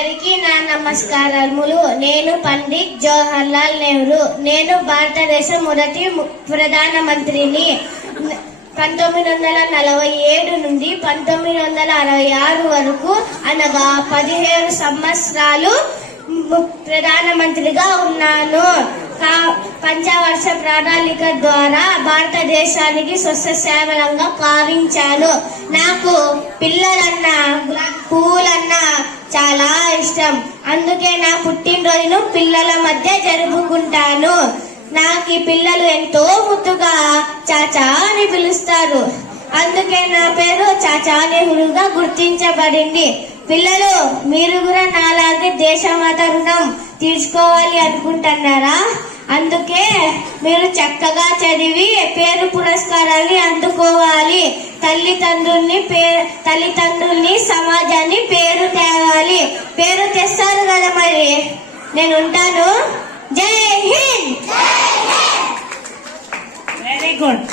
అందరికీ నా నమస్కారములు. నేను పండిట్ జవహర్లాల్ నెహ్రూ. నేను భారతదేశ మొదటి ప్రధానమంత్రిని. 1947 నుండి 1966 వరకు అనగా 17 సంవత్సరాలు ప్రధానమంత్రిగా ఉన్నాను. పంచవర్ష ప్రణాళిక ద్వారా భారతదేశానికి స్వచ్ఛశ్యామలంగా కావించాను. నాకు పిల్లలన్నా పువ్వులన్నా చాలా ఇష్టం. అందుకే నా పుట్టినరోజును పిల్లల మధ్య జరుపుకుంటాను. నాకు ఈ పిల్లలు ఎంతో ముద్దుగా చాచా అని పిలుస్తారు. అందుకే నా పేరు చాచా నెహ్రూగా గుర్తించబడింది. పిల్లలు, మీరు కూడా నాలాగే దేశమాత రుణం తీర్చుకోవాలి అనుకుంటున్నారా? అందుకే మీరు చక్కగా చదివి పేరు పురస్కారాన్ని అందుకోవాలి. తల్లిదండ్రుల్ని సమాజాన్ని పేరు తేవాలి. పేరు తెస్తారు కదా, మరి నేను ఉంటాను. జై హింద్. Very good.